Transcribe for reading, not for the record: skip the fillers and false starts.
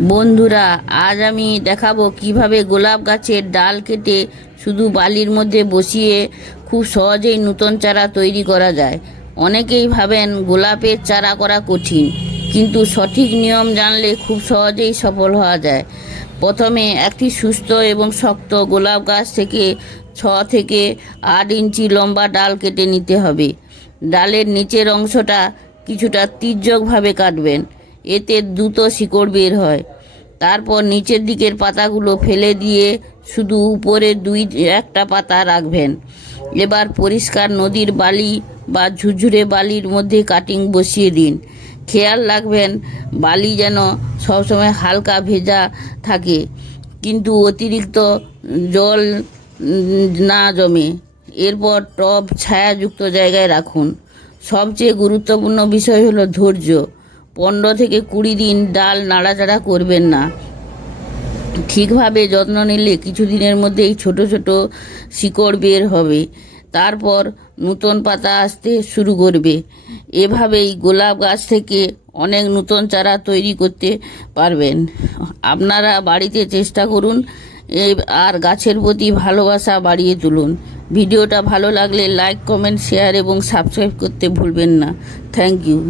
বন্ধুরা, আজ আমি দেখাবো কিভাবে গোলাপ গাছের ডাল কেটে শুধু বালির মধ্যে বসিয়ে খুব সহজেই নূতন চারা তৈরি করা যায়। অনেকেই ভাবেন গোলাপের চারা করা কঠিন, কিন্তু সঠিক নিয়ম জানলে খুব সহজেই সফল হওয়া যায়। প্রথমে একটি সুস্থ এবং শক্ত গোলাপ গাছ থেকে 6 থেকে 8 ইঞ্চি লম্বা ডাল কেটে নিতে হবে। ডালের নিচের অংশটা কিছুটা তির্যকভাবে কাটবেন, এতে দ্রুত শিকড় বের হয়। তারপর নিচের দিকের পাতাগুলো ফেলে দিয়ে শুধু উপরে একটা পাতা রাখবেন। এবার পরিষ্কার নদীর বালি বা ঝুরঝুরে বালির মধ্যে কাটিং বসিয়ে দিন। খেয়াল রাখবেন বালি যেন সবসময় হালকা ভেজা থাকে, কিন্তু অতিরিক্ত জল না জমে। এরপর টব ছায়াযুক্ত জায়গায় রাখুন। সবচেয়ে গুরুত্বপূর্ণ বিষয় হলো ধৈর্য। 15 থেকে 20 দিন ডাল নাড়াচাড়া করবেন না। ঠিকভাবে যত্ন নিলে কিছুদিনের মধ্যেই ছোট ছোট শিকড় বের হবে। তারপর নূতন পাতা আসতে শুরু করবে। এভাবেই গোলাপ গাছ থেকে অনেক নূতন চারা তৈরি করতে পারবেন। আপনারা বাড়িতে চেষ্টা করুন আর গাছের প্রতি ভালোবাসা বাড়িয়ে তুলুন। ভিডিওটা ভালো লাগলে লাইক, কমেন্ট, শেয়ার এবং সাবস্ক্রাইব করতে ভুলবেন না। Thank you.